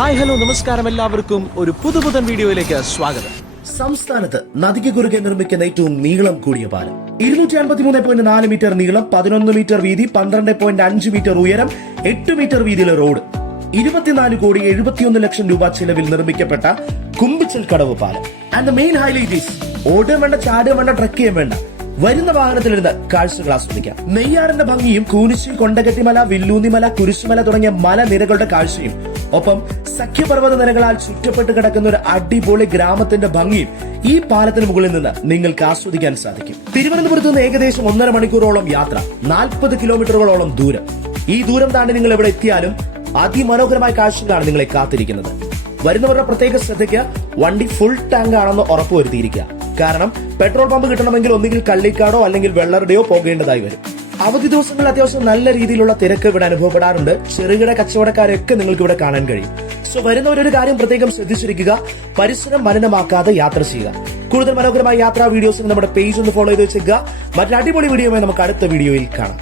Hi hello നമസ്കാരം, എല്ലാവർക്കും ഒരു പുതുപുതൻ വീഡിയോയിലേക്ക് സ്വാഗതം. സംസ്ഥാനത്ത് നദിക്ക് കുറുകെ നിർമ്മിക്കുന്ന ഏറ്റവും നീളം കൂടിയ പാലം 253.4 മീറ്റർ നീളം, 11 മീറ്റർ വീതി, 12.5 മീറ്റർ ഉയരം, 8 മീറ്റർ വീതിയിലെ റോഡ്, 24,71,00,000 രൂപ ചിലവിൽ നിർമ്മിക്കപ്പെട്ട കുമ്പിച്ചൽ കടവ് പാലം. And the main highlight is ഓടുകയും വേണ്ട, ചാടുകയും വേണ്ട, ട്രക്ക് ചെയ്യാൻ വേണ്ട, വരുന്ന വാഹനത്തിലിരുന്ന് കാഴ്ചകൾ ആസ്വദിക്കാം. നെയ്യാറിന്റെ ഭംഗിയും കൂനിശ്ശി, കൊണ്ടകെട്ടിമല, വില്ലൂന്നിമല, കുരിശുമല തുടങ്ങിയ മലനിരകളുടെ കാഴ്ചയും ഒപ്പം സഖ്യപർവ്വത നിരകളാൽ ചുറ്റപ്പെട്ട് കിടക്കുന്ന ഒരു അടിപൊളി ഗ്രാമത്തിന്റെ ഭംഗിയും ഈ പാലത്തിന് മുകളിൽ നിന്ന് നിങ്ങൾക്ക് ആസ്വദിക്കാൻ സാധിക്കും. തിരുവനന്തപുരത്ത് നിന്ന് ഏകദേശം 1.5 മണിക്കൂറോളം യാത്ര, 40 കിലോമീറ്ററുകളോളം ദൂരം. ഈ ദൂരം താണ്ടി നിങ്ങൾ എവിടെ എത്തിയാലും അതിമനോഹരമായ കാഴ്ചകളാണ് നിങ്ങളെ കാത്തിരിക്കുന്നത്. വരുന്നവരുടെ പ്രത്യേക ശ്രദ്ധയ്ക്ക് വണ്ടി ഫുൾ ടാങ്ക് ആണെന്ന് ഉറപ്പുവരുത്തിയിരിക്കുക. കാരണം പെട്രോൾ പമ്പ് കിട്ടണമെങ്കിൽ ഒന്നുകിൽ കള്ളിക്കാടോ അല്ലെങ്കിൽ വെള്ളറുടെയോ പോകേണ്ടതായി വരും. അവധി ദിവസങ്ങളിൽ അത്യാവശ്യം നല്ല രീതിയിലുള്ള തിരക്ക് ഇവിടെ അനുഭവപ്പെടാറുണ്ട്. ചെറുകിട കച്ചവടക്കാരൊക്കെ നിങ്ങൾക്ക് ഇവിടെ കാണാൻ കഴിയും. സോ വരുന്നവരൊരു കാര്യം പ്രത്യേകം ശ്രദ്ധിച്ചിരിക്കുക, പരിസരം മലിനമാക്കാതെ യാത്ര ചെയ്യുക. കൂടുതൽ മനോഹരമായ യാത്രാ വീഡിയോസിന് നമ്മുടെ പേജ് ഒന്ന് ഫോളോ ചെയ്ത് വെച്ചേക്കുക. മറ്റൊരു അടിപൊളി വീഡിയോയുമായി നമുക്ക് അടുത്ത വീഡിയോയിൽ കാണാം.